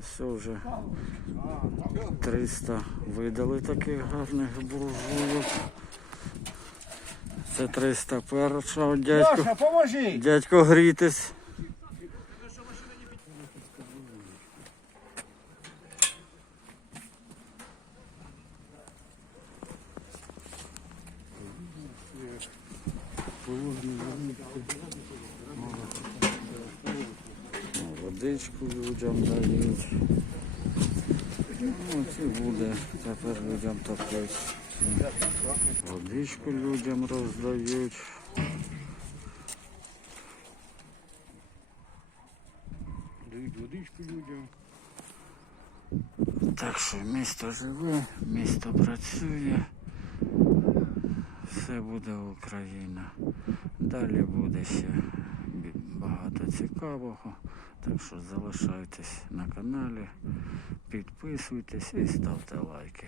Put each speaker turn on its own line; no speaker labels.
Все вже 300 видали таких гарних буржуйок. Це 301 дядько.
Леша, поможи!
Дядько грітись. Водичку людям дають. Ну, це буде тепер людям топити. Водичку людям роздають.
Дають водичку людям.
Так що місто живе, місто працює. Все буде Україна. Далі буде ще багато цікавого. Так що залишайтесь на каналі, підписуйтесь і ставте лайки.